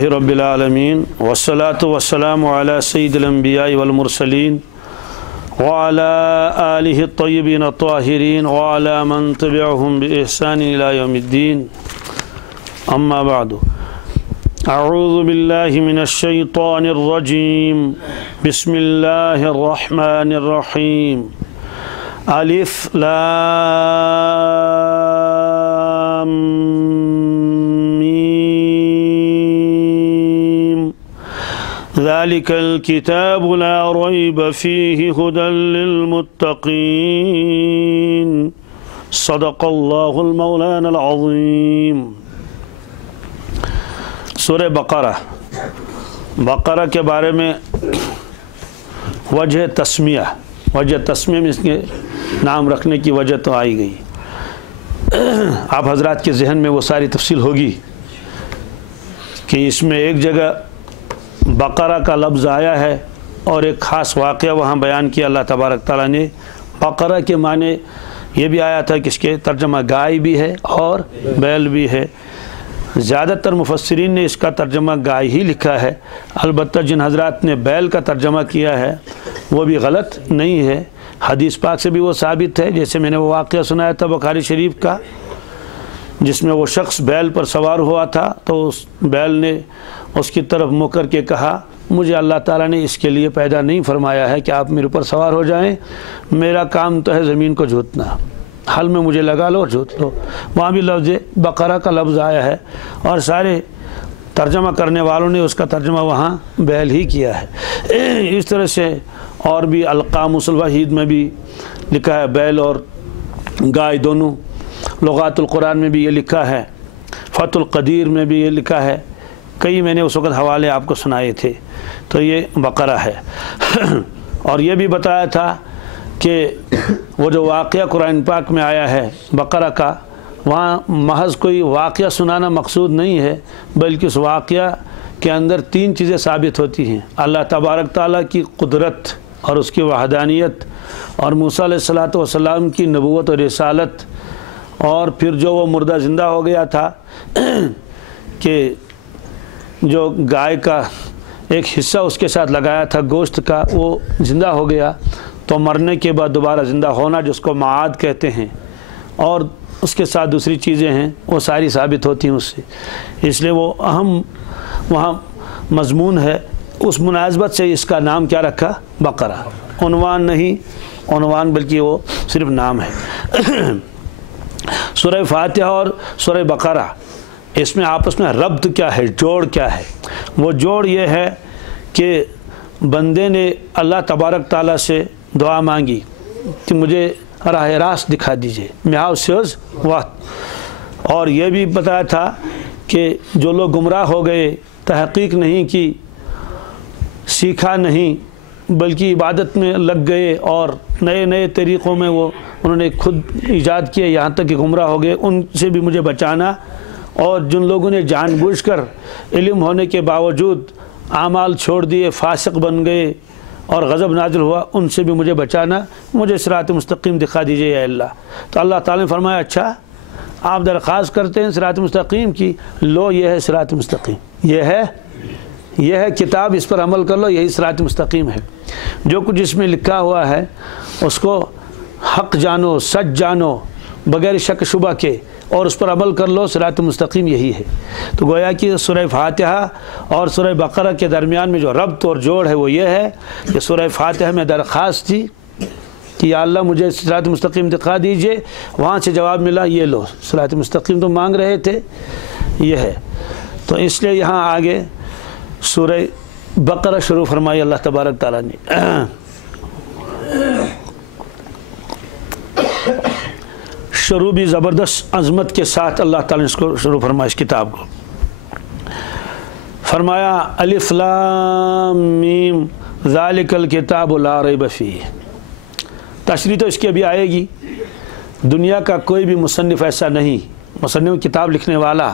رب العالمین والصلاة والسلام علی سید الانبیاء والمرسلین وعلی آلہ الطیبین الطاہرین وعلی من تبعهم بإحسان الى یوم الدین اما بعد اعوذ باللہ من الشیطان الرجیم بسم اللہ الرحمن الرحیم الف لام ذلك الكتاب لا ريب فيه هدى للمتقين صدق الله المولانا العظيم سورہ بقرہ کے بارے میں وجہ تسمیہ میں اس کے نام رکھنے کی وجہ تو آئی گئی. آپ حضرات کے ذہن میں وہ ساری تفصیل ہوگی کہ اس میں ایک جگہ بقرہ کا لفظ آیا ہے اور ایک خاص واقعہ وہاں بیان کیا اللہ تبارک تعالیٰ نے. بقرہ کے معنی یہ بھی آیا تھا کہ اس کے ترجمہ گائے بھی ہے اور بیل بھی ہے. زیادہ تر مفسرین نے اس کا ترجمہ گائے ہی لکھا ہے، البتہ جن حضرات نے بیل کا ترجمہ کیا ہے وہ بھی غلط نہیں ہے. حدیث پاک سے بھی وہ ثابت ہے، جیسے میں نے وہ واقعہ سنایا تھا بخاری شریف کا جس میں وہ شخص بیل پر سوار ہوا تھا تو اس بیل نے اس کی طرف منہ کر کے کہا مجھے اللہ تعالیٰ نے اس کے لیے پیدا نہیں فرمایا ہے کہ آپ میرے اوپر سوار ہو جائیں، میرا کام تو ہے زمین کو جوتنا، حل میں مجھے لگا لو اور جوت لو. وہاں بھی لفظ بقرہ کا لفظ آیا ہے اور سارے ترجمہ کرنے والوں نے اس کا ترجمہ وہاں بیل ہی کیا ہے. اس طرح سے اور بھی القاموس الوحید میں بھی لکھا ہے بیل اور گائے دونوں. لغات القرآن میں بھی یہ لکھا ہے، فتح القدیر میں بھی یہ لکھا ہے. کئی میں نے اس وقت حوالے آپ کو سنائے تھے. تو یہ بقرہ ہے. اور یہ بھی بتایا تھا کہ وہ جو واقعہ قرآن پاک میں آیا ہے بقرہ کا، وہاں محض کوئی واقعہ سنانا مقصود نہیں ہے، بلکہ اس واقعہ کے اندر تین چیزیں ثابت ہوتی ہیں: اللہ تبارک تعالیٰ کی قدرت اور اس کی وحدانیت، اور موسیٰ علیہ السلام کی نبوت اور رسالت، اور پھر جو وہ مردہ زندہ ہو گیا تھا کہ جو گائے کا ایک حصہ اس کے ساتھ لگایا تھا گوشت کا وہ زندہ ہو گیا، تو مرنے کے بعد دوبارہ زندہ ہونا جس کو معاد کہتے ہیں، اور اس کے ساتھ دوسری چیزیں ہیں وہ ساری ثابت ہوتی ہیں اس سے. اس لیے وہ اہم وہاں مضمون ہے. اس مناسبت سے اس کا نام کیا رکھا؟ بقرہ. عنوان نہیں عنوان بلکہ وہ صرف نام ہے. سورہ فاتحہ اور سورہ بقرہ اس میں آپس میں ربط کیا ہے، جوڑ کیا ہے؟ وہ جوڑ یہ ہے کہ بندے نے اللہ تبارک تعالیٰ سے دعا مانگی کہ مجھے راہ راست دکھا دیجئے، میاؤ سیوز وقت. اور یہ بھی بتایا تھا کہ جو لوگ گمراہ ہو گئے، تحقیق نہیں کی، سیکھا نہیں بلکہ عبادت میں لگ گئے اور نئے نئے طریقوں میں انہوں نے خود ایجاد کیے یہاں تک کہ گمراہ ہو گئے، ان سے بھی مجھے بچانا. اور جن لوگوں نے جان بوجھ کر علم ہونے کے باوجود اعمال چھوڑ دیے، فاسق بن گئے اور غضب نازل ہوا، ان سے بھی مجھے بچانا، مجھے صراط مستقیم دکھا دیجئے یا اللہ. تو اللہ تعالیٰ نے فرمایا اچھا آپ درخواست کرتے ہیں صراط مستقیم کی، لو یہ ہے صراط مستقیم، یہ ہے کتاب، اس پر عمل کر لو، یہی صراط مستقیم ہے. جو کچھ اس میں لکھا ہوا ہے اس کو حق جانو، سچ جانو بغیر شک شبہ کے، اور اس پر عمل کر لو، صراط مستقیم یہی ہے. تو گویا کہ سورہ فاتحہ اور سورہ بقرہ کے درمیان میں جو ربط اور جوڑ ہے وہ یہ ہے کہ سورہ فاتحہ میں درخواست تھی کہ یا اللہ مجھے صراط مستقیم دکھا دیجئے، وہاں سے جواب ملا یہ لو صراط مستقیم تو مانگ رہے تھے یہ ہے. تو اس لیے یہاں آگے سورہ بقرہ شروع فرمائی اللہ تبارک تعالیٰ نے. شروع بھی زبردست عظمت کے ساتھ اللہ تعالیٰ نے اس کو شروع فرمایا، اس کتاب کو فرمایا الف لام میم ذالک الکتاب لا ریب فیہ. تشریح تو اس کی ابھی آئے گی. دنیا کا کوئی بھی مصنف ایسا نہیں، مصنف کتاب لکھنے والا،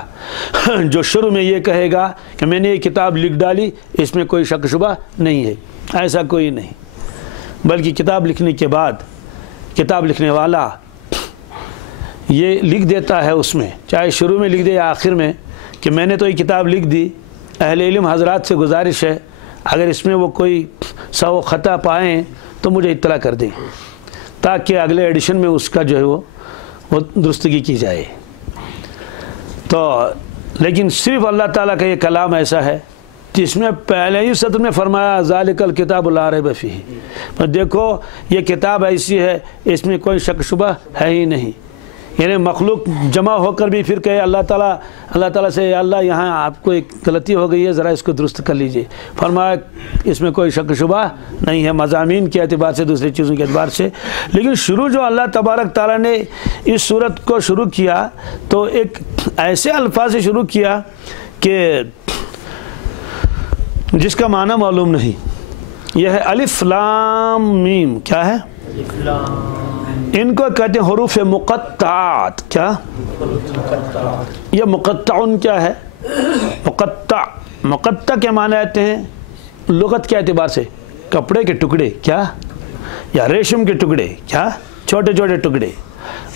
جو شروع میں یہ کہے گا کہ میں نے یہ کتاب لکھ ڈالی، اس میں کوئی شک شبہ نہیں ہے. ایسا کوئی نہیں، بلکہ کتاب لکھنے کے بعد کتاب لکھنے والا یہ لکھ دیتا ہے اس میں، چاہے شروع میں لکھ دے یا آخر میں، کہ میں نے تو یہ کتاب لکھ دی اہل علم حضرات سے گزارش ہے اگر اس میں وہ کوئی سو خطا پائیں تو مجھے اطلاع کر دیں تاکہ اگلے ایڈیشن میں اس کا جو ہے وہ درستگی کی جائے۔ تو لیکن صرف اللہ تعالیٰ کا یہ کلام ایسا ہے جس میں پہلے ہی سطر میں فرمایا ذالک الکتاب لا ریب فیہ، دیکھو یہ کتاب ایسی ہے اس میں کوئی شک شبہ ہے ہی نہیں۔ یعنی مخلوق جمع ہو کر بھی پھر کہے اللہ تعالیٰ سے اللہ یہاں آپ کو ایک غلطی ہو گئی ہے ذرا اس کو درست کر لیجئے، فرمایا اس میں کوئی شک شبہ نہیں ہے مضامین کے اعتبار سے دوسری چیزوں کے اعتبار سے۔ لیکن شروع جو اللہ تبارک تعالیٰ نے اس صورت کو شروع کیا تو ایک ایسے الفاظ سے شروع کیا کہ جس کا معنی معلوم نہیں، یہ ہے الف لام میم۔ کیا ہے؟ ان کو کہتے ہیں حروف مقطعات۔ کیا یہ مقطعن کیا ہے؟ مقطع کے معنی آتے ہیں لغت کے اعتبار سے کپڑے کے ٹکڑے، کیا یا ریشم کے ٹکڑے، کیا چھوٹے چھوٹے ٹکڑے۔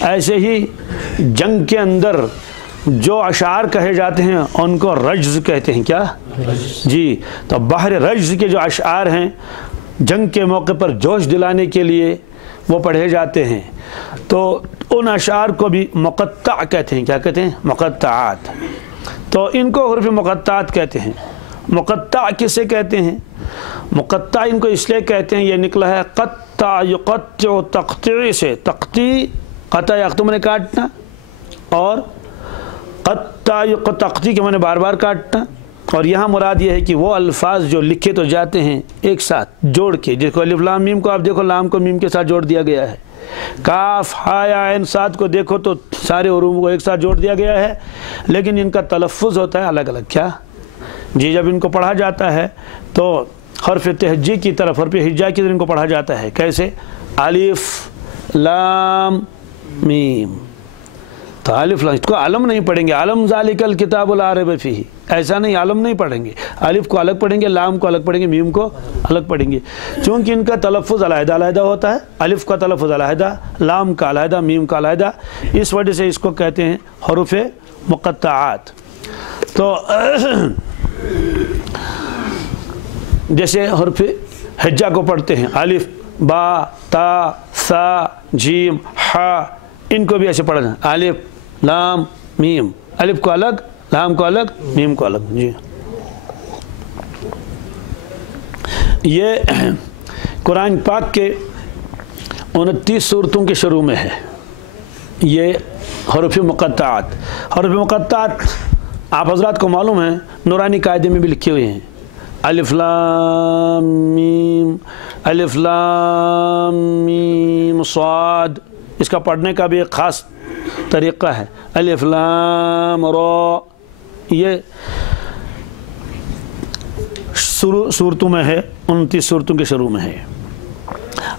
ایسے ہی جنگ کے اندر جو اشعار کہے جاتے ہیں ان کو رجز کہتے ہیں۔ کیا جی، تو بحر رجز کے جو اشعار ہیں جنگ کے موقع پر جوش دلانے کے لیے وہ پڑھے جاتے ہیں، تو ان اشعار کو بھی مقطع کہتے ہیں۔ کیا کہتے ہیں؟ مقطعات۔ تو ان کو حروف مقطعات کہتے ہیں۔ مقطع کسے کہتے ہیں؟ مقطع ان کو اس لیے کہتے ہیں، یہ نکلا ہے قطع یقطع تقطیع سے، تقطیع قطع یقطع نے کاٹنا، اور قطع تقطیع کے معنی بار بار کاٹنا، اور یہاں مراد یہ ہے کہ وہ الفاظ جو لکھے تو جاتے ہیں ایک ساتھ جوڑ کے، جس کو الف لام میم کو آپ دیکھو لام کو میم کے ساتھ جوڑ دیا گیا ہے، کاف ہا یا عین صاد کو دیکھو تو سارے حروف کو ایک ساتھ جوڑ دیا گیا ہے، لیکن ان کا تلفظ ہوتا ہے الگ الگ۔ کیا جی، جب ان کو پڑھا جاتا ہے تو حرف تہجی کی طرف، حرف ہجا کی طرف ان کو پڑھا جاتا ہے۔ کیسے؟ الف لام میم۔ تو الف لام، اس کو علم نہیں پڑھیں گے، علم ذالک الکتاب لا ریب فیہ، ایسا نہیں، علم نہیں پڑھیں گے، الف کو الگ پڑھیں گے، لام کو الگ پڑھیں گے، میم کو الگ پڑھیں گے، چونکہ ان کا تلفظ علیحدہ علیحدہ ہوتا ہے، الف کا تلفظ علیحدہ، لام کا علیحدہ، میم کا علیحدہ، اس وجہ سے اس کو کہتے ہیں حروف مقطعات۔ تو جیسے حرف ہجا کو پڑھتے ہیں، الف با تا سا جیم ہا، ان کو بھی ایسے پڑھا جائے، الف لام میم، الف کو الگ، لام کو الگ، میم کو الگ۔ جی، یہ قرآن پاک کے 29 سورتوں کے شروع میں ہے یہ حروف مقطعات۔ حروف مقطعات آپ حضرات کو معلوم ہے نورانی قاعدے میں بھی لکھے ہوئے ہیں، الف لام میم، الف لام میم صاد، اس کا پڑھنے کا بھی ایک خاص طریقہ ہے، الف لام را، یہ صورتوں میں ہے، 29 صورتوں کے شروع میں ہے۔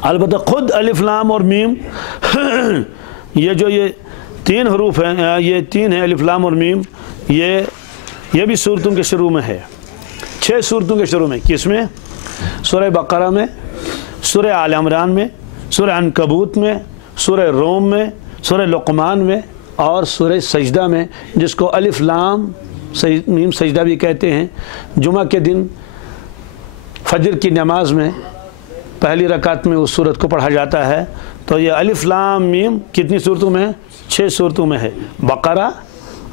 البتہ خود الف لام اور میم یہ جو یہ 3 حروف ہیں، یہ 3 ہیں الف لام اور میم، یہ بھی صورتوں کے شروع میں ہے، 6 صورتوں کے شروع میں۔ کس میں؟ سورہ بقرہ میں، سورہ آل عمران میں، سورہ عنکبوت میں، سورہ روم میں، سورہ لقمان میں، اور سورہ سجدہ میں، جس کو الف لام میم سجدہ بھی کہتے ہیں۔ جمعہ کے دن فجر کی نماز میں پہلی رکعت میں اس صورت کو پڑھا جاتا ہے۔ تو یہ الف لام میم کتنی صورتوں میں ہے؟ 6 صورتوں میں ہے، بقرہ،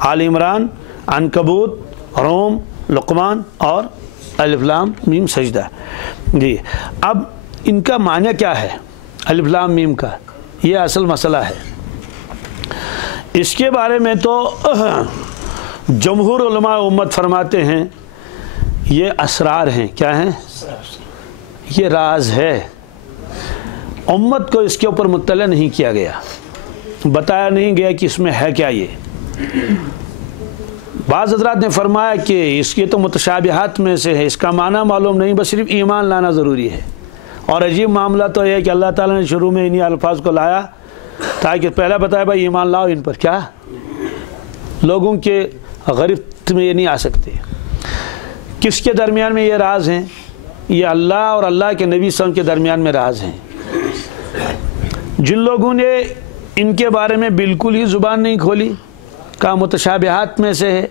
آل عمران، عنکبوت، روم، لقمان اور الف لام میم سجدہ۔ جی، اب ان کا معنی کیا ہے الف لام میم کا؟ یہ اصل مسئلہ ہے۔ اس کے بارے میں تو جمہور علماء امت فرماتے ہیں یہ اسرار ہیں۔ کیا ہیں؟ یہ راز ہے، امت کو اس کے اوپر مطلع نہیں کیا گیا، بتایا نہیں گیا کہ اس میں ہے کیا۔ یہ بعض حضرات نے فرمایا کہ اس کے تو متشابہات میں سے ہے، اس کا معنی معلوم نہیں، بس صرف ایمان لانا ضروری ہے۔ اور عجیب معاملہ تو یہ ہے کہ اللہ تعالیٰ نے شروع میں انہی الفاظ کو لایا تاکہ پہلا بتایا بھائی ایمان لاؤ ان پر۔ کیا لوگوں کے غرفت میں یہ نہیں آ سکتے۔ کس کے درمیان میں یہ راز ہیں؟ یہ اللہ اور اللہ کے نبی صلی اللہ علیہ وسلم کے درمیان میں راز ہیں۔ جن لوگوں نے ان کے بارے میں بالکل ہی زبان نہیں کھولی، کہا متشابہات میں سے ہے،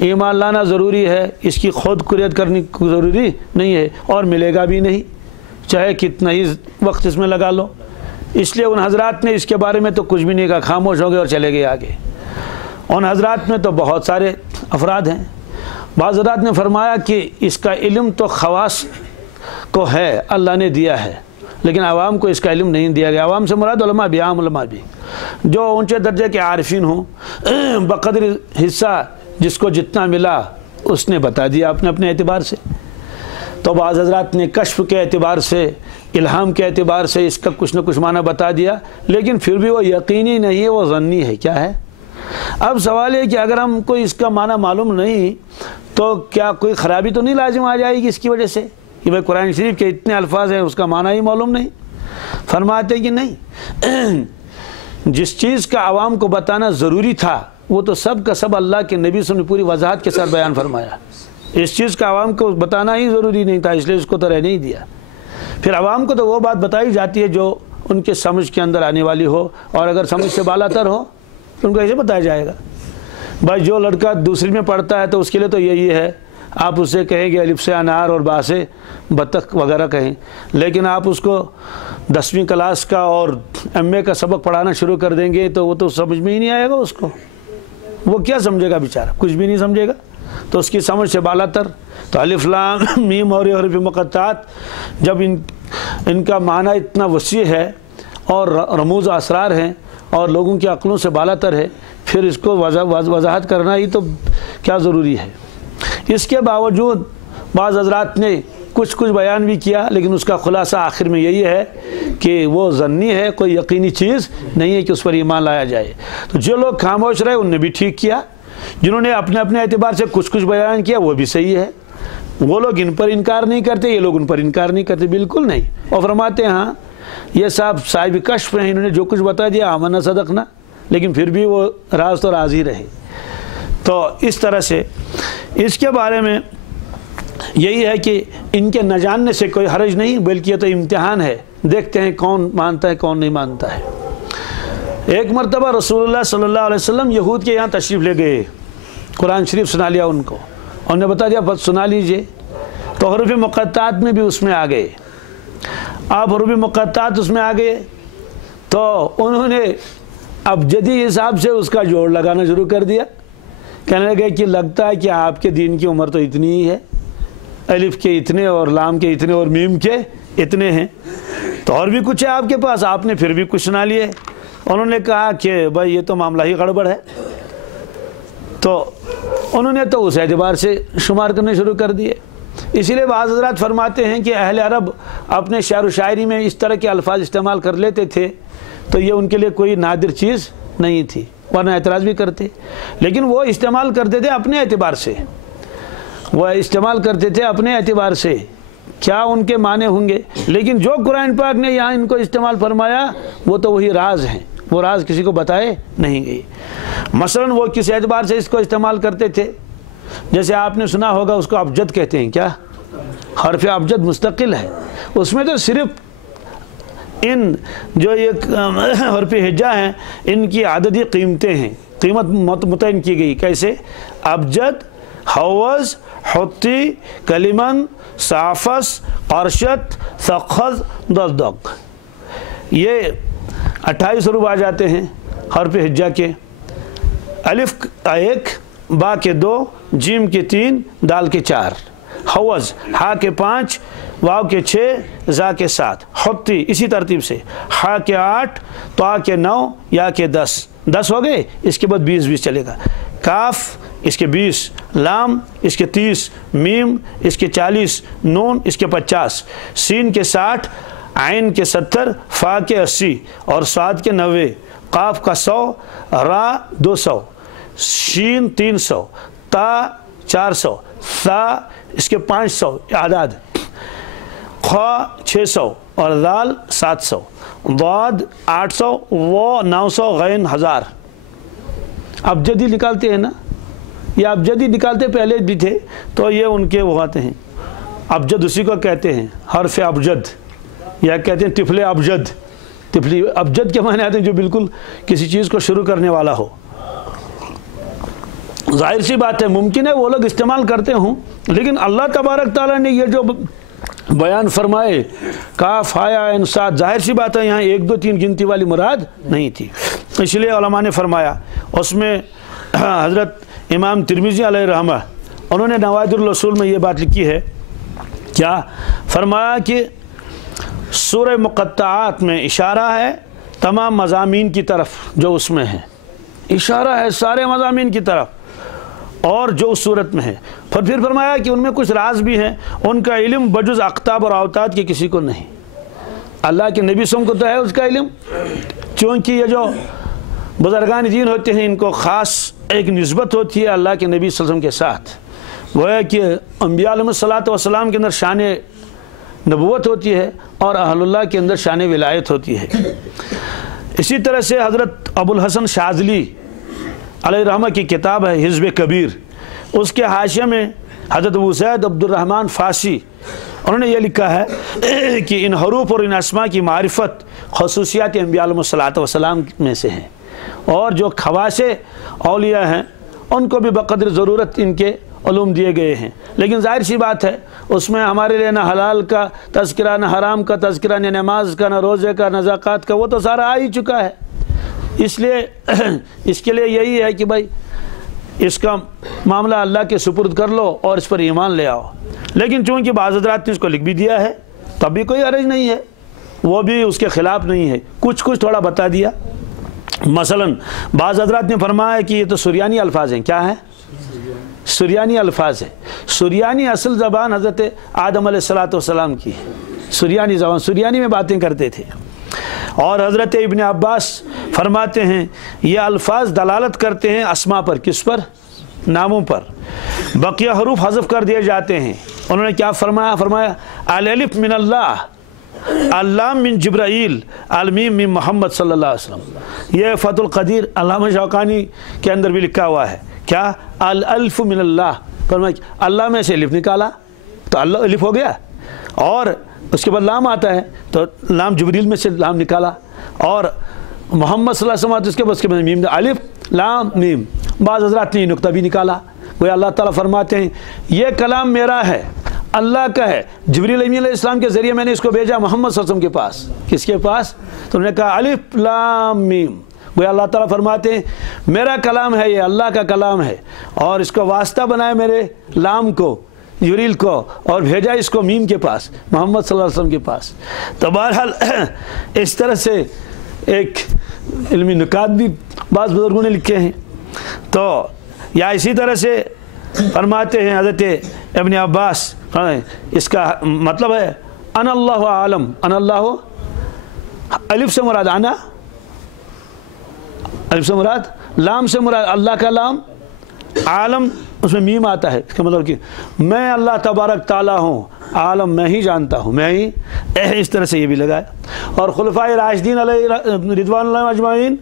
ایمان لانا ضروری ہے، اس کی خود کریت کرنی ضروری نہیں ہے، اور ملے گا بھی نہیں چاہے کتنا ہی وقت اس میں لگا لو۔ اس لیے ان حضرات نے اس کے بارے میں تو کچھ بھی نہیں کہا، خاموش ہو گئے اور چلے گئے آگے۔ ان حضرات میں تو بہت سارے افراد ہیں۔ بعض حضرات نے فرمایا کہ اس کا علم تو خواص کو ہے، اللہ نے دیا ہے، لیکن عوام کو اس کا علم نہیں دیا گیا۔ عوام سے مراد علماء بھی، عام علماء بھی، جو اونچے درجے کے عارفین ہوں، بقدر حصہ جس کو جتنا ملا اس نے بتا دیا اپنے اپنے اعتبار سے۔ تو بعض حضرات نے کشف کے اعتبار سے، الہام کے اعتبار سے اس کا کچھ نہ کچھ معنی بتا دیا، لیکن پھر بھی وہ یقینی نہیں ہے، وہ ظنی ہے۔ کیا ہے؟ اب سوال ہے کہ اگر ہم کو اس کا معنی معلوم نہیں تو کیا کوئی خرابی تو نہیں لازم آ جائے گی اس کی وجہ سے کہ بھائی قرآن شریف کے اتنے الفاظ ہیں اس کا معنی ہی معلوم نہیں؟ فرماتے کہ نہیں، جس چیز کا عوام کو بتانا ضروری تھا وہ تو سب کا سب اللہ کے نبی صلی اللہ علیہ وسلم نے پوری وضاحت کے ساتھ بیان فرمایا۔ اس چیز کا عوام کو بتانا ہی ضروری نہیں تھا، اس لیے اس کو تو رہنے ہی دیا۔ پھر عوام کو تو وہ بات بتائی جاتی ہے جو ان کے سمجھ کے اندر آنے والی ہو، اور اگر سمجھ سے بالا تر ہو تو ان کو ایسے بتایا جائے گا۔ بھائی جو لڑکا دوسری میں پڑھتا ہے تو اس کے لیے تو یہی ہے، آپ اسے کہیں گے الف سے انار اور با سے بطخ وغیرہ کہیں، لیکن آپ اس کو 10ویں کلاس کا اور MA کا سبق پڑھانا شروع کر دیں گے تو وہ تو سمجھ میں ہی نہیں آئے گا اس کو۔ وہ کیا سمجھے گا بیچارہ؟ کچھ بھی نہیں سمجھے گا۔ تو اس کی سمجھ سے بالا تر تو الف لام میم اور حروف مقطعات جب ان کا معنی اتنا وسیع ہے اور رموز و اسرار ہیں اور لوگوں کی عقلوں سے بالا تر ہے، پھر اس کو وضاحت کرنا ہی تو کیا ضروری ہے۔ اس کے باوجود بعض حضرات نے کچھ بیان بھی کیا، لیکن اس کا خلاصہ آخر میں یہی ہے کہ وہ ظنی ہے، کوئی یقینی چیز نہیں ہے کہ اس پر ایمان لایا جائے۔ تو جو لوگ خاموش رہے ان نے بھی ٹھیک کیا، جنہوں نے اپنے اپنے اعتبار سے کچھ بیان کیا وہ بھی صحیح ہے۔ وہ لوگ ان پر انکار نہیں کرتے، یہ لوگ ان پر انکار نہیں کرتے، بالکل نہیں۔ اور فرماتے ہیں ہاں یہ صاحب کشف ہیں، انہوں نے جو کچھ بتا دیا آمنا صدقنا، لیکن پھر بھی وہ راز تو راز ہی رہے۔ تو اس طرح سے اس کے بارے میں یہی ہے کہ ان کے نہ جاننے سے کوئی حرج نہیں، بلکہ یہ تو امتحان ہے، دیکھتے ہیں کون مانتا ہے کون نہیں مانتا ہے۔ ایک مرتبہ رسول اللہ صلی اللہ علیہ وسلم یہود کے یہاں تشریف لے گئے، قرآن شریف سنا لیا ان کو، انہوں نے بتا دیا بس سنا لیجئے۔ تو حروف مقطعات میں بھی اس میں آ گئے۔ آپ حروف مقطعات اس میں آ گئے تو انہوں نے اب جدی حساب سے اس کا جوڑ لگانا شروع کر دیا، کہنے لگے کہ لگتا ہے کہ آپ کے دین کی عمر تو اتنی ہی ہے، الف کے اتنے اور لام کے اتنے اور میم کے اتنے ہیں، تو اور بھی کچھ ہے آپ کے پاس، آپ نے پھر بھی کچھ سنا لیے۔ انہوں نے کہا کہ بھائی یہ تو معاملہ ہی گڑبڑ ہے۔ تو انہوں نے تو اس اعتبار سے شمار کرنے شروع کر دیے۔ اسی لیے بعض حضرات فرماتے ہیں کہ اہل عرب اپنے شعر و شاعری میں اس طرح کے الفاظ استعمال کر لیتے تھے تو یہ ان کے لیے کوئی نادر چیز نہیں تھی، ورنہ اعتراض بھی کرتے، لیکن وہ استعمال کرتے تھے اپنے اعتبار سے، وہ استعمال کرتے تھے اپنے اعتبار سے، کیا ان کے معنی ہوں گے، لیکن جو قرآن پاک نے یہاں ان کو استعمال فرمایا وہ تو وہی راز ہیں، وہ راز کسی کو بتائے نہیں گئی۔ مثلا وہ کس اعتبار سے اس کو استعمال کرتے تھے، جیسے آپ نے سنا ہوگا اس کو ابجد کہتے ہیں۔ کیا؟ حرف ابجد مستقل ہے، اس میں تو صرف ان جو یہ حرف ہجا ہیں ان کی عددی قیمتیں ہیں، قیمت متعین کی گئی۔ کیسے؟ ابجد، حوض، حتی، کلمن، صافس، قرشت، ثقز، دزدق، یہ 28 حروف آ جاتے ہیں حرف ہجا کے۔ الف 1، با کے 2، جیم کے 3، دال کے 4، حوض ہا کے 5، واو کے 6، زا کے 7، حتی اسی ترتیب سے ہا کے 8، طا کے 9، یا کے 10 ہو گئے۔ اس کے بعد 20 چلے گا۔ کاف اس کے 20، لام اس کے 30، میم اس کے 40، نون اس کے 50، سین کے 60، عین کے 70، فا کے 80 اور صاد کے 90، قاف کا 100، را 200، شین 300، تا 400، ثا اس کے 500 اعداد، خا 600 اور ذال 700، ضاد 800، و 900، غین 1000۔ ابجدی نکالتے ہیں نا، یہ ابجدی نکالتے پہلے بھی تھے تو یہ ان کے وہ آتے ہیں، ابجد اسی کو کہتے ہیں، حرف ابجد، یا کہتے ہیں طفل ابجد۔ طفلی ابجد کے معنی آتے ہیں جو بالکل کسی چیز کو شروع کرنے والا ہو۔ ظاہر سی بات ہے ممکن ہے وہ لوگ استعمال کرتے ہوں، لیکن اللہ تبارک تعالیٰ نے یہ جو بیان فرمائے کاف ہایا عین صاد، ظاہر سی بات ہے یہاں 1 2 3 گنتی والی مراد نہیں تھی، اس لیے علماء نے فرمایا۔ اس میں حضرت امام ترمذی علیہ رحمہ انہوں نے نوادر الاصول میں یہ بات لکھی ہے، کیا فرمایا کہ سورہ مقطعات میں اشارہ ہے تمام مضامین کی طرف جو اس میں ہیں، اشارہ ہے سارے مضامین کی طرف اور جو اس صورت میں ہے، پھر فرمایا کہ ان میں کچھ راز بھی ہیں، ان کا علم بجز اقطاب اور اوتاد کے کسی کو نہیں، اللہ کے نبی صلی اللہ علیہ وسلم کو تو ہے اس کا علم، چونکہ یہ جو بزرگان دین ہوتے ہیں ان کو خاص ایک نسبت ہوتی ہے اللہ کے نبی صلی اللہ علیہ وسلم کے ساتھ، وہ ہے کہ انبیاء علیہ الصلوۃ والسلام کے اندر شان نبوت ہوتی ہے اور اہل اللہ کے اندر شان ولایت ہوتی ہے۔ اسی طرح سے حضرت ابو الحسن شاذلی علیہ رحمہ کی کتاب ہے حزب کبیر، اس کے حاشیہ میں حضرت ابو زید عبد الرحمن فاسی انہوں نے یہ لکھا ہے کہ ان حروف اور ان اسماء کی معرفت خصوصیات انبیاء علیہ الصلوۃ والسلام میں سے ہیں، اور جو خواص اولیاء ہیں ان کو بھی بقدر ضرورت ان کے علوم دیے گئے ہیں، لیکن ظاہر سی بات ہے اس میں ہمارے لیے نہ حلال کا تذکرہ، نہ حرام کا تذکرہ، نہ نماز کا، نہ روزے کا، نہ زکوٰۃ کا، وہ تو سارا آ ہی چکا ہے، اس لیے اس کے لیے یہی ہے کہ بھائی اس کا معاملہ اللہ کے سپرد کر لو اور اس پر ایمان لے آؤ، لیکن چونکہ بعض حضرات نے اس کو لکھ بھی دیا ہے تب بھی کوئی حرج نہیں ہے، وہ بھی اس کے خلاف نہیں ہے، کچھ تھوڑا بتا دیا۔ مثلا بعض حضرات نے فرمایا کہ یہ تو سریانی الفاظ ہیں، کیا ہے؟ سریانی الفاظ ہے، سریانی اصل زبان حضرت آدم علیہ السلام کی ہے، سریانی زبان، سریانی میں باتیں کرتے تھے، اور حضرت ابن عباس فرماتے ہیں یہ الفاظ دلالت کرتے ہیں اسماء پر، کس پر؟ ناموں پر، بقیہ حروف حذف کر دیے جاتے ہیں۔ انہوں نے کیا فرمایا الالف من اللہ، اللام من جبرائیل، المیم من محمد صلی اللہ علیہ وسلم۔ یہ فتح القدیر علامہ شوکانی کے اندر بھی لکھا ہوا ہے، کیا؟ الالف من اللہ، فرمایا اللہ میں سے الف نکالا تو اللہ الف ہو گیا، اور اس کے بعد لام آتا ہے تو لام جبریل میں سے لام نکالا، اور محمد صلی اللہ علیہ وسلم اس کے بعد میم، الف لام میم۔ بعض حضرات نے یہ نقطہ بھی نکالا، وہ اللہ تعالیٰ فرماتے ہیں یہ کلام میرا ہے، اللہ کا ہے، جبریل امین علیہ السلام کے ذریعے میں نے اس کو بھیجا محمد صلی اللہ علیہ وسلم کے پاس، کس کے پاس؟ تو انہوں نے کہا الف لام میم، وہ اللہ تعالیٰ فرماتے ہیں میرا کلام ہے، یہ اللہ کا کلام ہے، اور اس کو واسطہ بنایا میرے لام کو، جبریل کو، اور بھیجا اس کو میم کے پاس، محمد صلی اللہ علیہ وسلم کے پاس۔ تو بہرحال اس طرح سے ایک علمی نکات بھی بعض بزرگوں نے لکھے ہیں۔ تو یا اسی طرح سے فرماتے ہیں حضرت ابن عباس، اس کا مطلب ہے انا اللہ عالم، انا اللہ، الف سے مراد انا، الف سے مراد، لام سے مراد اللہ کا لام، عالم اس میں میم آتا ہے، اس کا مطلب کہ میں اللہ تبارک تعالیٰ ہوں، عالم میں ہی جانتا ہوں، میں ہی، اس طرح سے یہ بھی لگایا۔ اور خلفائے راشدین علیہ رضوان اللہ اجمعین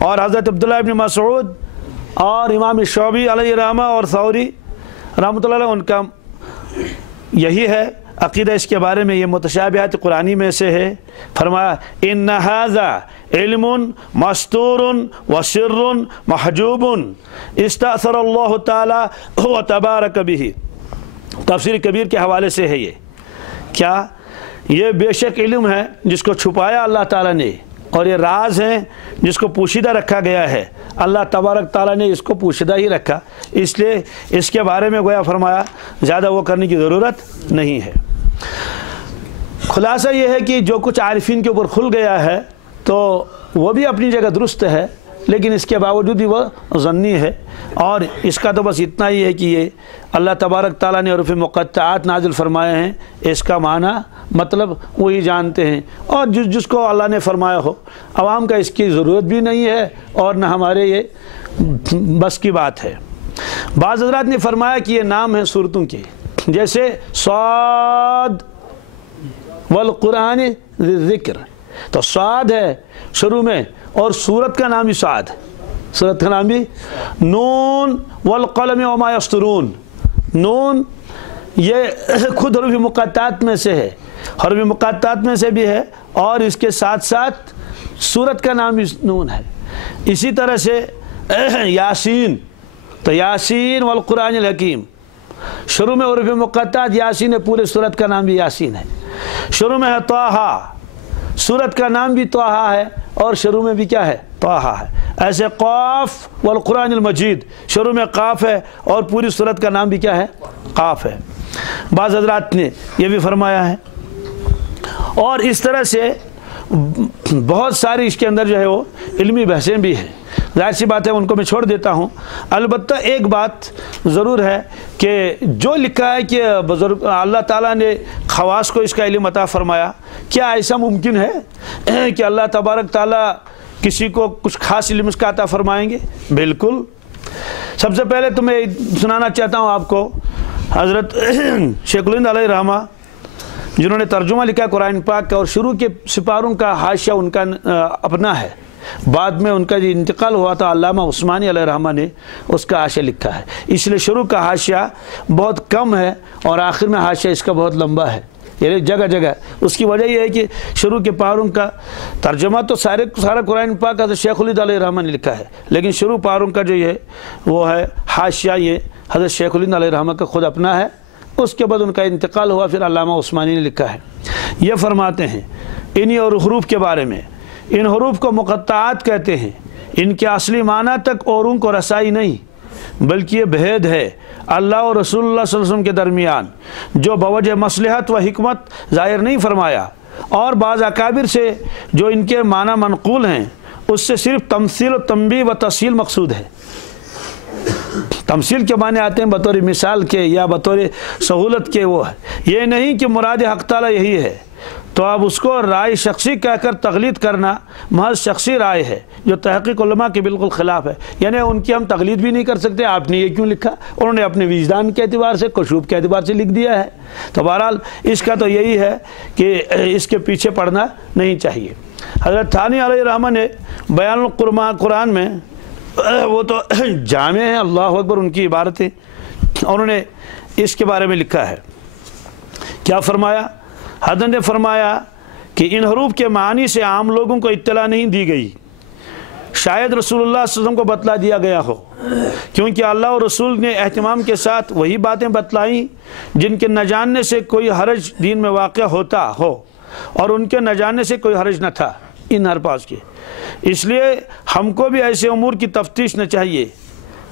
اور حضرت عبداللہ ابن مسعود اور امام شعبی علیہ رحمہ اور ثوری رحمۃ اللہ علیہ، ان کا یہی ہے عقیدہ اس کے بارے میں، یہ متشابہات قرآنی میں سے ہے۔ فرمایا ان ھذا علم مستور وسر محجوب استأثر اللہ تعالی وتبارک بہ، تفسیر کبیر کے حوالے سے ہے یہ، کیا؟ یہ بے شک علم ہے جس کو چھپایا اللہ تعالیٰ نے، اور یہ راز ہے جس کو پوشیدہ رکھا گیا ہے، اللہ تبارک تعالیٰ نے اس کو پوشیدہ ہی رکھا، اس لیے اس کے بارے میں گویا فرمایا زیادہ وہ کرنے کی ضرورت نہیں ہے۔ خلاصہ یہ ہے کہ جو کچھ عارفین کے اوپر کھل گیا ہے تو وہ بھی اپنی جگہ درست ہے، لیکن اس کے باوجود بھی وہ ظنی ہے، اور اس کا تو بس اتنا ہی ہے کہ یہ اللہ تبارک تعالیٰ نے حروف مقطعات نازل فرمائے ہیں، اس کا معنی مطلب وہی جانتے ہیں، اور جس کو اللہ نے فرمایا ہو، عوام کا اس کی ضرورت بھی نہیں ہے اور نہ ہمارے یہ بس کی بات ہے۔ بعض حضرات نے فرمایا کہ یہ نام ہے صورتوں کے، جیسے صاد والقرآن ذکر، تو صاد ہے شروع میں، اور سورت کا نام بھی صاد، سورت کا نام بھی، نون والقلم وما یسطرون، نون یہ خود حروف مقطعات میں سے ہے، حروف مقطعات میں سے بھی ہے، اور اس کے ساتھ ساتھ سورت کا نام بھی نون ہے۔ اسی طرح سے یاسین تو یاسین والقرآن الحکیم، شروع میں حروف مقطعات یاسین ہے، پورے سورت کا نام بھی یاسین ہے۔ شروع میں ہے طٰہٰ، سورت کا نام بھی طٰہٰ ہے اور شروع میں بھی کیا ہے؟ طٰہٰ ہے۔ ایسے قاف والقرآن المجید، شروع میں قاف ہے اور پوری سورت کا نام بھی کیا ہے؟ قاف ہے۔ بعض حضرات نے یہ بھی فرمایا ہے، اور اس طرح سے بہت ساری اس کے اندر جو ہے وہ علمی بحثیں بھی ہیں۔ ظاہر سی بات ہے ان کو میں چھوڑ دیتا ہوں۔ البتہ ایک بات ضرور ہے کہ جو لکھا ہے کہ بزرگ اللہ تعالیٰ نے خواص کو اس کا علم عطا فرمایا، کیا ایسا ممکن ہے کہ اللہ تبارک تعالیٰ کسی کو کچھ خاص علم اس کا عطا فرمائیں گے؟ بالکل۔ سب سے پہلے تو میں سنانا چاہتا ہوں آپ کو حضرت شیخ الہند علیہ رحمہ، جنہوں نے ترجمہ لکھا قرآن پاک کا، اور شروع کے سپاروں کا حاشیہ ان کا اپنا ہے۔ بعد میں ان کا جو انتقال ہوا تھا علامہ عثمانی علیہ رحمہ نے اس کا حاشیہ لکھا ہے، اس لیے شروع کا حاشیہ بہت کم ہے اور آخر میں حاشیہ اس کا بہت لمبا ہے، یعنی جگہ جگہ۔ اس کی وجہ یہ ہے کہ شروع کے پاروں کا ترجمہ تو سارا قرآن پاک حضرت شیخ الہند علیہ رحمہ نے لکھا ہے، لیکن شروع پاروں کا جو یہ وہ ہے حاشیہ، یہ حضرت شیخ الہند علیہ رحمہ کا خود اپنا ہے۔ اس کے بعد ان کا انتقال ہوا، پھر علامہ عثمانی نے لکھا ہے۔ یہ فرماتے ہیں انہی اور حروف کے بارے میں، ان حروف کو مقطعات کہتے ہیں، ان کے اصلی معنی تک اوروں کو رسائی نہیں، بلکہ یہ بھید ہے اللہ اور رسول اللہ صلی اللہ علیہ وسلم کے درمیان، جو بوجہ مصلحت و حکمت ظاہر نہیں فرمایا، اور بعض اکابر سے جو ان کے معنی منقول ہیں اس سے صرف تمثیل و تنبیہ و تفصیل مقصود ہے۔ تمثیل کے معنی آتے ہیں بطور مثال کے یا بطور سہولت کے، وہ ہے، یہ نہیں کہ مراد حق تعالیٰ یہی ہے، تو اب اس کو رائے شخصی کہہ کر تقلید کرنا محض شخصی رائے ہے جو تحقیق علماء کے بالکل خلاف ہے، یعنی ان کی ہم تقلید بھی نہیں کر سکتے۔ آپ نے یہ کیوں لکھا؟ انہوں نے اپنے وجدان کے اعتبار سے، کشوف کے اعتبار سے لکھ دیا ہے۔ تو بہرحال اس کا تو یہی ہے کہ اس کے پیچھے پڑنا نہیں چاہیے۔ حضرت ثانی علیہ رحمہ نے بیان القرآن میں، وہ تو جامع ہیں، اللہ اکبر ان کی عبارتیں، انہوں نے اس کے بارے میں لکھا ہے۔ کیا فرمایا؟ حضرت نے فرمایا کہ ان حروف کے معنی سے عام لوگوں کو اطلاع نہیں دی گئی، شاید رسول اللہ صلی اللہ علیہ وسلم کو بتلا دیا گیا ہو، کیونکہ اللہ اور رسول نے اہتمام کے ساتھ وہی باتیں بتلائیں جن کے نہ جاننے سے کوئی حرج دین میں واقع ہوتا ہو اور ان کے نہ جاننے سے کوئی حرج نہ تھا ان الفاظ کے، اس لیے ہم کو بھی ایسے امور کی تفتیش نہ چاہیے۔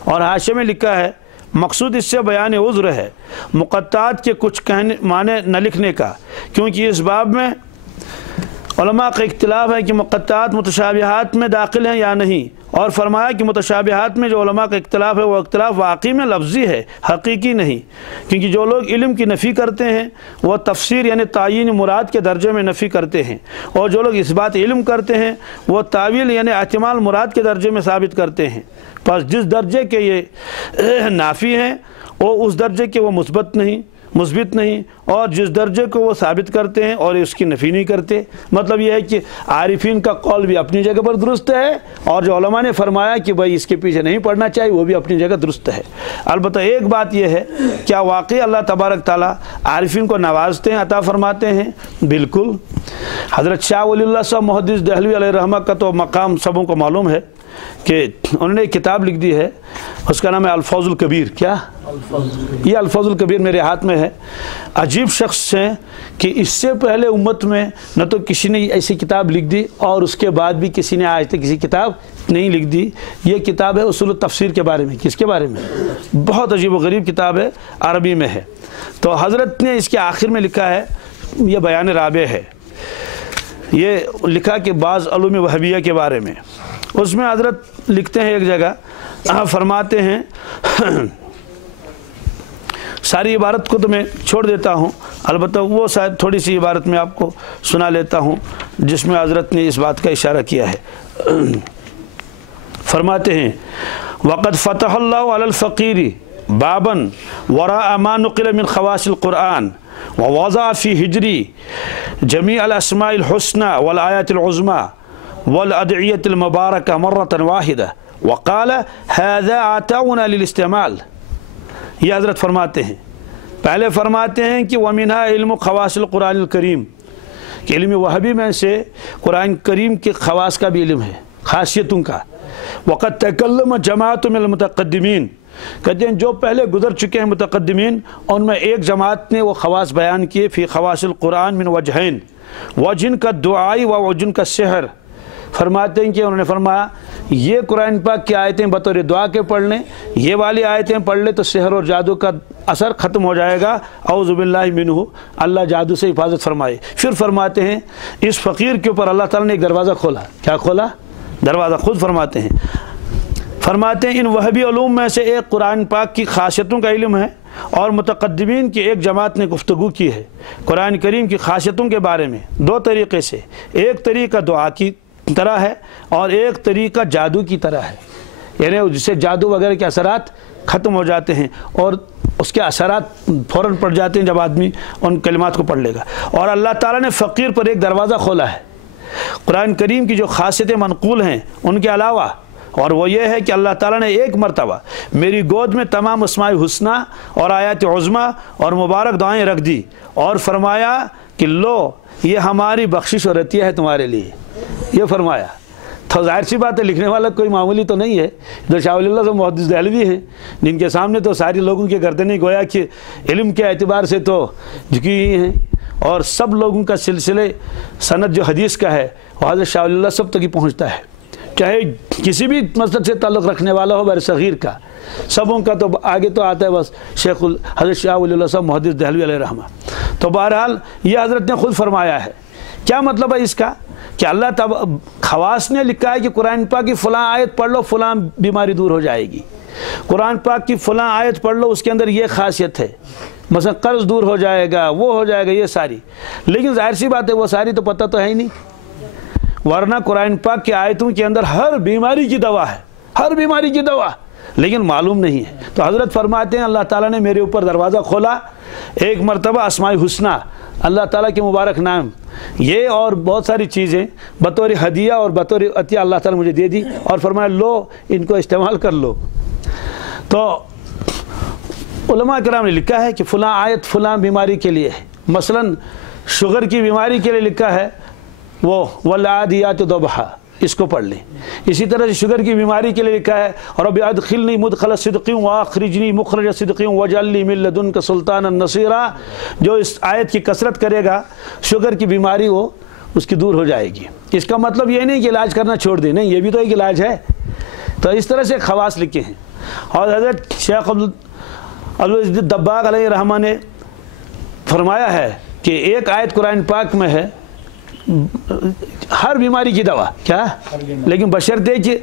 اور حاشیے میں لکھا ہے مقصود اس سے بیان عذر ہے مقطعات کے کچھ معنی نہ لکھنے کا، کیونکہ اس باب میں علماء کا اختلاف ہے کہ مقطعات متشابہات میں داخل ہیں یا نہیں، اور فرمایا کہ متشابہات میں جو علماء کا اختلاف ہے وہ اختلاف واقعی میں لفظی ہے، حقیقی نہیں، کیونکہ جو لوگ علم کی نفی کرتے ہیں وہ تفسیر یعنی تعیین مراد کے درجے میں نفی کرتے ہیں، اور جو لوگ اس بات علم کرتے ہیں وہ تعویل یعنی احتمال مراد کے درجے میں ثابت کرتے ہیں۔ پس جس درجے کے یہ نافی ہیں وہ اس درجے کے وہ مثبت نہیں، اور جس درجے کو وہ ثابت کرتے ہیں اور اس کی نفی نہیں کرتے۔ مطلب یہ ہے کہ عارفین کا قول بھی اپنی جگہ پر درست ہے، اور جو علماء نے فرمایا کہ بھائی اس کے پیچھے نہیں پڑنا چاہیے وہ بھی اپنی جگہ درست ہے۔ البتہ ایک بات یہ ہے، کیا واقعی اللہ تبارک تعالیٰ عارفین کو نوازتے ہیں، عطا فرماتے ہیں؟ بالکل۔ حضرت شاہ ولی اللہ صاحب محدث دہلوی علیہ رحمہ کا تو مقام سبوں کو معلوم ہے کہ انہوں نے ایک کتاب لکھ دی ہے، اس کا نام ہے الفاظ الکبیر۔ کیا؟ یہ الفاظ الکبیر میرے ہاتھ میں ہے۔ عجیب شخص ہیں کہ اس سے پہلے امت میں نہ تو کسی نے ایسی کتاب لکھ دی اور اس کے بعد بھی کسی نے آج تک کسی کتاب نہیں لکھ دی۔ یہ کتاب ہے اصول التفسیر کے بارے میں۔ کس کے بارے میں؟ بہت عجیب و غریب کتاب ہے، عربی میں ہے۔ تو حضرت نے اس کے آخر میں لکھا ہے، یہ بیان رابع ہے، یہ لکھا کہ بعض علوم وہابیہ کے بارے میں۔ اس میں حضرت لکھتے ہیں ایک جگہ، فرماتے ہیں، ساری عبارت کو تو میں چھوڑ دیتا ہوں، البتہ وہ شاید تھوڑی سی عبارت میں آپ کو سنا لیتا ہوں جس میں حضرت نے اس بات کا اشارہ کیا ہے۔ فرماتے ہیں وَقَدْ فَتَحَ اللَّهُ عَلَى الْفَقِيرِ بَابًا وَرَاءَ مَا نُقِلَ مِنْ خَوَاصِ الْقُرْآنِ وَوَضَعَ فِي هِجْرِ جَمِيعَ الْأَسْمَاءِ الْحُسْنَى وَالْآيَاتِ الْعُظْمَى وَالْأَدْعِيَةِ الْمُبَارَكَةِ مَرَّةً وَاحِدَةً وَقَالَ هَذَا عَطَاؤُنَا لِلْإِسْتِعْمَالِ۔ یہ حضرت فرماتے ہیں، پہلے فرماتے ہیں کہ وَمِنْهَا عِلْمُ خَوَاصِ الْقُرْآنِ الْكَرِيمِ، کہ علم وہابی میں سے قرآن کریم کے خواص کا بھی علم ہے، خاصیتوں کا۔ وَقَدْ تَكَلَّمَ جَمَاعَةٌ مِنَ الْمُتَقَدِّمِينَ، کہتے ہیں جو پہلے گزر چکے ہیں متقدمین، ان میں ایک جماعت نے وہ خواص بیان کیے، فی خواص القرآن من وجہین، وجن کا دعائی و وجن کا سحر۔ فرماتے ہیں کہ انہوں نے فرمایا یہ قرآن پاک کی آیتیں بطور دعا کے پڑھ لیں، یہ والی آیتیں پڑھ لیں تو سحر اور جادو کا اثر ختم ہو جائے گا، اعوذ باللہ منہ، اللہ جادو سے حفاظت فرمائے۔ پھر فرماتے ہیں اس فقیر کے اوپر اللہ تعالیٰ نے ایک دروازہ کھولا۔ کیا کھولا؟ دروازہ۔ خود فرماتے ہیں ان وہبی علوم میں سے ایک قرآن پاک کی خاصیتوں کا علم ہے، اور متقدمین کی ایک جماعت نے گفتگو کی ہے قرآن کریم کی خاصیتوں کے بارے میں دو طریقے سے، ایک طریقہ دعا کی طرح ہے اور ایک طریقہ جادو کی طرح ہے، یعنی جس سے جادو وغیرہ کے اثرات ختم ہو جاتے ہیں اور اس کے اثرات فوراً پڑ جاتے ہیں جب آدمی ان کلمات کو پڑھ لے گا۔ اور اللہ تعالیٰ نے فقیر پر ایک دروازہ کھولا ہے قرآن کریم کی جو خاصیتیں منقول ہیں ان کے علاوہ، اور وہ یہ ہے کہ اللہ تعالیٰ نے ایک مرتبہ میری گود میں تمام اسماء الحسنی اور آیات عظمیٰ اور مبارک دعائیں رکھ دی اور فرمایا کہ لو یہ ہماری بخشش اور عطیہ ہے تمہارے لیے، یہ فرمایا۔ تو ظاہر سی بات ہے لکھنے والا کوئی معمولی تو نہیں ہے، ادھر شاہ ولی اللہ صاحب محدث دہلوی ہیں جن کے سامنے تو ساری لوگوں کے گردنیں گویا کہ علم کے اعتبار سے تو جھکی ہوئی ہیں، اور سب لوگوں کا سلسلے سند جو حدیث کا ہے وہ حضرت شاہ ولی اللہ صاحب تک ہی پہنچتا ہے، چاہے کسی بھی مسلک سے تعلق رکھنے والا ہو بر صغیر کا، سبوں کا تو آگے تو آتا ہے بس شیخ حضرت شاہ ولی اللہ صاحب محدث دہلوی علیہ رحمہ۔ تو بہرحال یہ حضرت نے خود فرمایا ہے۔ کیا مطلب ہے اس کا؟ کہ اللہ تعالیٰ خواص نے لکھا ہے کہ قرآن پاک کی فلاں آیت پڑھ لو فلاں بیماری دور ہو جائے گی، قرآن پاک کی فلاں آیت پڑھ لو اس کے اندر یہ خاصیت ہے، مثلا قرض دور ہو جائے گا، وہ ہو جائے گا، یہ ساری۔ لیکن ظاہر سی بات ہے وہ ساری تو پتہ تو ہے ہی نہیں، ورنہ قرآن پاک کی آیتوں کے اندر ہر بیماری کی دوا ہے، ہر بیماری کی دوا، لیکن معلوم نہیں ہے۔ تو حضرت فرماتے ہیں اللہ تعالیٰ نے میرے اوپر دروازہ کھولا، ایک مرتبہ اسماء الحسنی، اللہ تعالیٰ کے مبارک نام، یہ اور بہت ساری چیزیں بطور ہدیہ اور بطور عطیہ اللہ تعالیٰ مجھے دے دی اور فرمایا لو ان کو استعمال کر لو۔ تو علماء کرام نے لکھا ہے کہ فلاں آیت فلاں بیماری کے لیے ہے، مثلا شوگر کی بیماری کے لیے لکھا ہے وہ والعادیات ضبحا، اس کو پڑھ لیں۔ اسی طرح سے شوگر کی بیماری کے لیے لکھا ہے رب ادخلنی مدخل صدق واخرجنی مخرج صدق واجعل لی من لدنک سلطانا نصیرا، جو اس آیت کی کثرت کرے گا شوگر کی بیماری وہ اس کی دور ہو جائے گی۔ اس کا مطلب یہ نہیں کہ علاج کرنا چھوڑ دیں، نہیں، یہ بھی تو ایک علاج ہے۔ تو اس طرح سے خواص لکھے ہیں۔ اور حضرت شیخ عبدالعزیز الدباغ علیہ رحمہ نے فرمایا ہے کہ ایک آیت قرآن پاک میں ہے ہر بیماری کی دوا، کیا؟ لیکن بشرطے کہ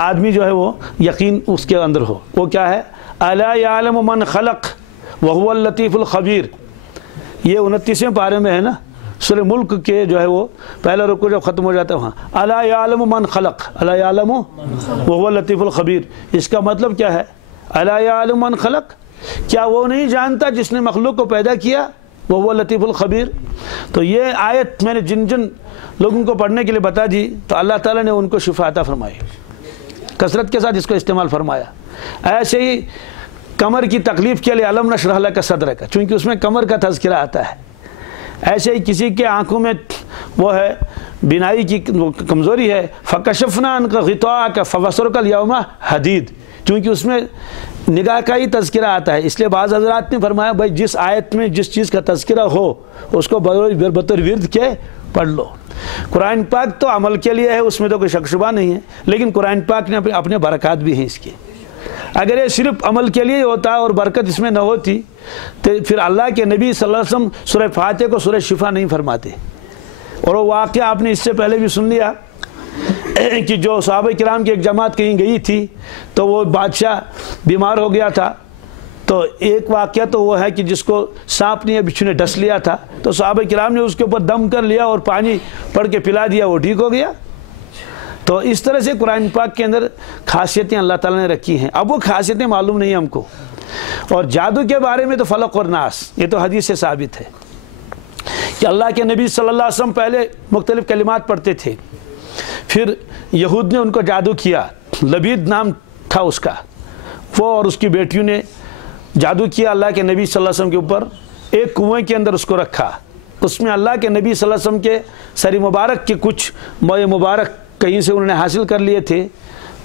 آدمی جو ہے وہ یقین اس کے اندر ہو۔ وہ کیا ہے؟ الا یعلم من خلق وهو اللطیف الخبیر، یہ 29ویں پارے میں ہے نا، سورہ ملک کے جو ہے وہ پہلا رکوع جب ختم ہو جاتا ہے وہاں الا یعلم من خلق، الا یعلم وهو اللطیف الخبیر، اس کا مطلب کیا ہے؟ الا یعلم من خلق، کیا وہ نہیں جانتا جس نے مخلوق کو پیدا کیا، وہ لطیف الخبیر۔ تو یہ آیت میں نے جن جن لوگوں کو پڑھنے کے لیے بتا دی تو اللہ تعالیٰ نے ان کو شفا عطا فرمائی، کثرت کے ساتھ اس کو استعمال فرمایا۔ ایسے ہی کمر کی تکلیف کے لیے علم نشرح لک صدرک، چونکہ اس میں کمر کا تذکرہ آتا ہے۔ ایسے ہی کسی کے آنکھوں میں وہ ہے بینائی کی کمزوری ہے، فکشفنا عنک غطاءک فبصرک اليوم حدید، چونکہ اس میں نگاہ کا ہی تذکرہ آتا ہے۔ اس لیے بعض حضرات نے فرمایا بھائی جس آیت میں جس چیز کا تذکرہ ہو اس کو بطور ورد کے پڑھ لو۔ قرآن پاک تو عمل کے لیے ہے، اس میں تو کوئی شک شبہ نہیں ہے، لیکن قرآن پاک نے اپنے برکات بھی ہیں اس کے۔ اگر یہ صرف عمل کے لیے ہوتا اور برکت اس میں نہ ہوتی تو پھر اللہ کے نبی صلی اللہ علیہ وسلم سورہ فاتحہ کو سورہ شفا نہیں فرماتے۔ اور وہ واقعہ آپ نے اس سے پہلے بھی سن لیا کہ جو صحابہ کرام کی ایک جماعت کہیں گئی تھی تو وہ بادشاہ بیمار ہو گیا تھا، تو ایک واقعہ تو وہ ہے کہ جس کو سانپ نے یا بچھو نے ڈس لیا تھا تو صحابہ کرام نے اس کے اوپر دم کر لیا اور پانی پڑھ کے پلا دیا، وہ ٹھیک ہو گیا۔ تو اس طرح سے قرآن پاک کے اندر خاصیتیں اللہ تعالیٰ نے رکھی ہیں، اب وہ خاصیتیں معلوم نہیں ہم کو۔ اور جادو کے بارے میں تو فلق اور ناس، یہ تو حدیث سے ثابت ہے کہ اللہ کے نبی صلی اللہ علیہ وسلم پہلے مختلف کلمات پڑھتے تھے، پھر یہود نے ان کو جادو کیا، لبید نام تھا اس کا، وہ اور اس کی بیٹیوں نے جادو کیا اللہ کے نبی صلی اللہ علیہ وسلم کے اوپر، ایک کنویں کے اندر اس کو رکھا، اس میں اللہ کے نبی صلی اللہ علیہ وسلم کے سر مبارک کے کچھ موئے مبارک کہیں سے انہوں نے حاصل کر لیے تھے،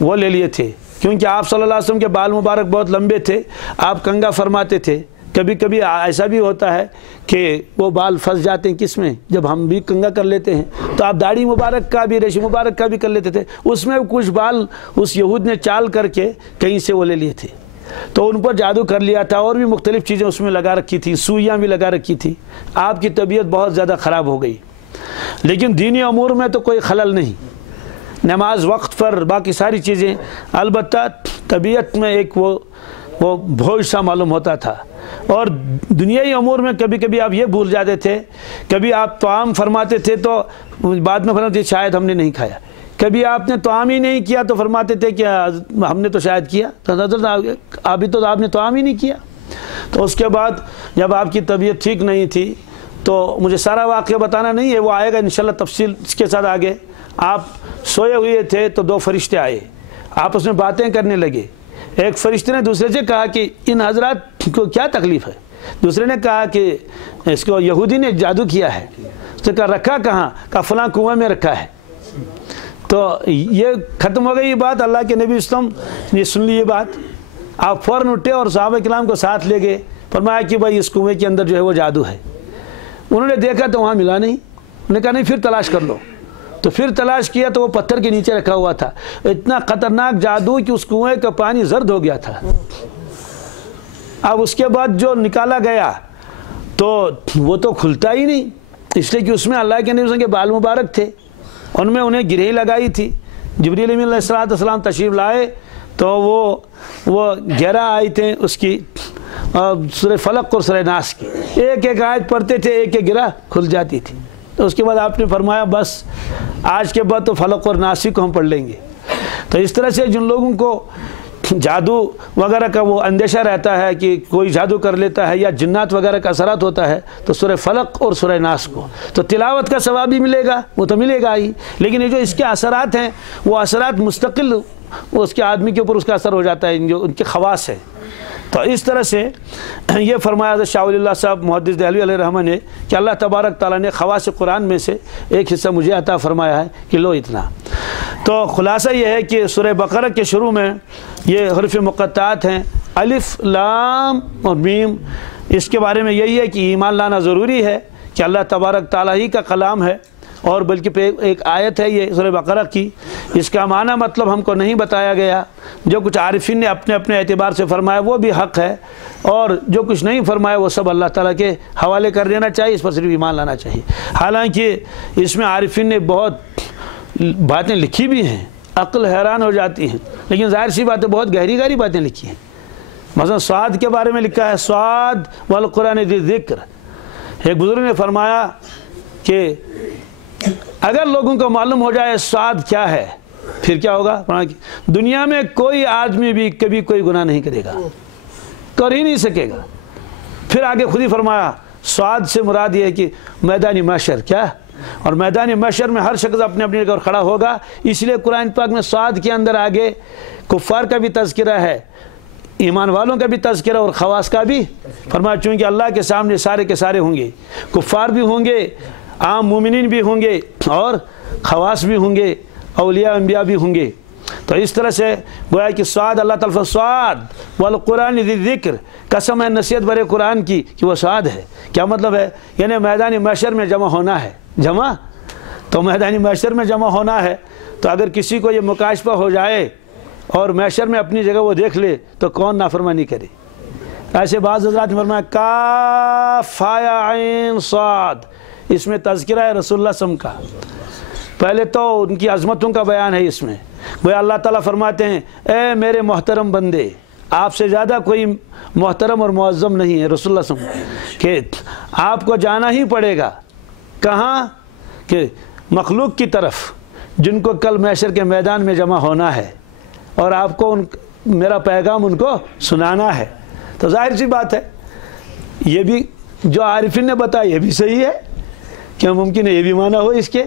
وہ لے لیے تھے کیونکہ آپ صلی اللہ علیہ وسلم کے بال مبارک بہت لمبے تھے، آپ کنگا فرماتے تھے۔ کبھی کبھی ایسا بھی ہوتا ہے کہ وہ بال پھنس جاتے ہیں کس میں، جب ہم بھی کنگا کر لیتے ہیں تو آپ داڑھی مبارک کا بھی، ریش مبارک کا بھی کر لیتے تھے، اس میں کچھ بال اس یہود نے چال کر کے کہیں سے وہ لے لیے تھے، تو ان پر جادو کر لیا تھا، اور بھی مختلف چیزیں اس میں لگا رکھی تھی، سوئیاں بھی لگا رکھی تھی۔ آپ کی طبیعت بہت زیادہ خراب ہو گئی، لیکن دینی امور میں تو کوئی خلل نہیں، نماز وقت پر، باقی ساری چیزیں، البتہ طبیعت میں ایک وہ بوجھ سا معلوم ہوتا تھا۔ اور دنیائی امور میں کبھی کبھی آپ یہ بھول جاتے تھے، کبھی آپ طعام فرماتے تھے تو بعد میں فرماتے تھے شاید ہم نے نہیں کھایا، کبھی آپ نے طعام ہی نہیں کیا تو فرماتے تھے کہ ہم نے تو شاید کیا، ابھی تو آپ نے طعام ہی نہیں کیا۔ تو اس کے بعد جب آپ کی طبیعت ٹھیک نہیں تھی تو مجھے سارا واقعہ بتانا نہیں ہے، وہ آئے گا انشاءاللہ تفصیل اس کے ساتھ آگے۔ آپ سوئے ہوئے تھے تو دو فرشتے آئے، آپس میں باتیں کرنے لگے۔ ایک فرشتے نے دوسرے سے کہا کہ ان حضرات کو کیا تکلیف ہے؟ دوسرے نے کہا کہ اس کو یہودی نے جادو کیا ہے۔ اس نے کہا رکھا کہاں؟ کہا فلاں کنویں میں رکھا ہے۔ تو یہ ختم ہو گئی یہ بات، اللہ کے نبی اسلام نے سن لی یہ بات، آپ فوراً اٹھے اور صحابہ کرام کو ساتھ لے گئے، فرمایا کہ بھائی اس کنویں کے اندر جو ہے وہ جادو ہے۔ انہوں نے دیکھا تو وہاں ملا نہیں، انہوں نے کہا نہیں پھر تلاش کر لو، تو پھر تلاش کیا تو وہ پتھر کے نیچے رکھا ہوا تھا۔ اتنا خطرناک جادو کہ اس کنویں کا پانی زرد ہو گیا تھا۔ اب اس کے بعد جو نکالا گیا تو وہ تو کھلتا ہی نہیں، اس لیے کہ اس میں اللہ کے نبی کے بال مبارک تھے، ان میں انہیں گرہیں لگائی تھی۔ جبریل امین علیہ السلام تشریف لائے تو وہ 11 آیتیں اس کی سورہ فلق اور سورہ ناس کی، ایک ایک آیت پڑھتے تھے، ایک ایک گرہ کھل جاتی تھی۔ تو اس کے بعد آپ نے فرمایا بس آج کے بعد تو فلق اور ناس کو ہم پڑھ لیں گے۔ تو اس طرح سے جن لوگوں کو جادو وغیرہ کا وہ اندیشہ رہتا ہے کہ کوئی جادو کر لیتا ہے یا جنات وغیرہ کا اثرات ہوتا ہے، تو سورہ فلق اور سورہ ناس کو تو تلاوت کا ثواب بھی ملے گا، وہ تو ملے گا ہی، لیکن یہ جو اس کے اثرات ہیں وہ اثرات مستقل اس کے آدمی کے اوپر اس کا اثر ہو جاتا ہے، جو ان کے خواص ہیں۔ تو اس طرح سے یہ فرمایا حضرت شاہ ولی اللہ صاحب محدث دہلوی علیہ رحمہ نے کہ اللہ تبارک تعالیٰ نے خواص قرآن میں سے ایک حصہ مجھے عطا فرمایا ہے کہ لو اتنا۔ تو خلاصہ یہ ہے کہ سورہ بقرہ کے شروع میں یہ حروف مقطعات ہیں، الف لام اور میم، اس کے بارے میں یہی ہے کہ ایمان لانا ضروری ہے کہ اللہ تبارک تعالیٰ ہی کا کلام ہے، اور بلکہ ایک آیت ہے یہ سورہ بقرہ کی، اس کا معنی مطلب ہم کو نہیں بتایا گیا، جو کچھ عارفین نے اپنے اپنے اعتبار سے فرمایا وہ بھی حق ہے، اور جو کچھ نہیں فرمایا وہ سب اللہ تعالیٰ کے حوالے کر دینا چاہیے، اس پر صرف ایمان لانا چاہیے۔ حالانکہ اس میں عارفین نے بہت باتیں لکھی بھی ہیں، عقل حیران ہو جاتی ہیں، لیکن ظاہر سی باتیں بہت گہری گہری باتیں لکھی ہیں۔ مثلا صاد کے بارے میں لکھا ہے، صاد والقرآن ذی ذکر۔ ایک بزرگ نے فرمایا کہ اگر لوگوں کو معلوم ہو جائے صاد کیا ہے پھر کیا ہوگا؟ دنیا میں کوئی آدمی بھی کبھی کوئی گناہ نہیں کرے گا، کر ہی نہیں سکے گا۔ پھر آگے خود ہی فرمایا صاد سے مراد یہ ہے کہ میدانی محشر، کیا؟ اور میدانی محشر میں ہر شخص اپنے اپنی جگہ پر کھڑا ہوگا، اس لیے قرآن پاک میں صاد کے اندر آگے کفار کا بھی تذکرہ ہے، ایمان والوں کا بھی تذکرہ اور خواص کا بھی۔ فرمایا چونکہ اللہ کے سامنے سارے کے سارے ہوں گے، کفار بھی ہوں گے، عام مومنین بھی ہوں گے، اور خواص بھی ہوں گے، اولیاء انبیاء بھی ہوں گے۔ تو اس طرح سے گویا کہ صاد، اللہ تعالیٰ صاد والقرآن ذی ذکر، قسم ہے نصیحت برے قرآن کی کہ وہ صاد ہے۔ کیا مطلب ہے؟ یعنی میدانی محشر میں جمع ہونا ہے، جمع تو میدانی محشر میں جمع ہونا ہے۔ تو اگر کسی کو یہ مکاشفہ ہو جائے اور محشر میں اپنی جگہ وہ دیکھ لے تو کون نافرمانی کرے؟ ایسے بعض حضرات نے فرمایا کاف یا عین صاد، اس میں تذکرہ ہے رسول اللہ صلی اللہ علیہ وسلم کا، پہلے تو ان کی عظمتوں کا بیان ہے اس میں۔ وہ اللہ تعالیٰ فرماتے ہیں اے میرے محترم بندے، آپ سے زیادہ کوئی محترم اور معظم نہیں ہے رسول اللہ صلی اللہ علیہ وسلم، کہ آپ کو جانا ہی پڑے گا کہاں؟ کہ مخلوق کی طرف، جن کو کل محشر کے میدان میں جمع ہونا ہے، اور آپ کو میرا پیغام ان کو سنانا ہے۔ تو ظاہر سی بات ہے یہ بھی جو عارفین نے بتایا یہ بھی صحیح ہے، کیا ممکن ہے یہ بھی معنی ہو اس کے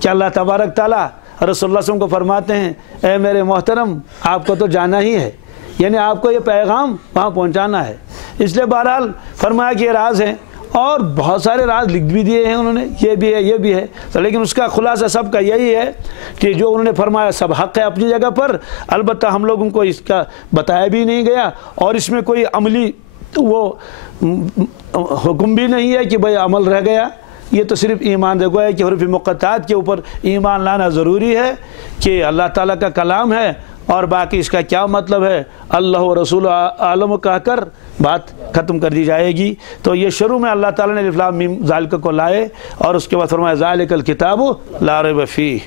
کہ اللہ تبارک تعالیٰ رسول اللہ صلی اللہ علیہ وسلم کو فرماتے ہیں اے میرے محترم آپ کو تو جانا ہی ہے، یعنی آپ کو یہ پیغام وہاں پہنچانا ہے۔ اس لیے بہرحال فرمایا کہ یہ راز ہیں، اور بہت سارے راز لکھ بھی دیے ہیں انہوں نے، یہ بھی ہے یہ بھی ہے، تو لیکن اس کا خلاصہ سب کا یہی ہے کہ جو انہوں نے فرمایا سب حق ہے اپنی جگہ پر، البتہ ہم لوگوں کو اس کا بتایا بھی نہیں گیا، اور اس میں کوئی عملی وہ حکم بھی نہیں ہے کہ بھئی عمل رہ گیا، یہ تو صرف ایمان دے گویا کہ حروف مقطعات کے اوپر ایمان لانا ضروری ہے کہ اللہ تعالیٰ کا کلام ہے، اور باقی اس کا کیا مطلب ہے اللہ و رسول عالم کہہ کر بات ختم کر دی جائے گی۔ تو یہ شروع میں اللہ تعالیٰ نے الف لام میم ذالک کو لائے، اور اس کے بعد فرمایا ذالک الکتاب لا ریب فیہ۔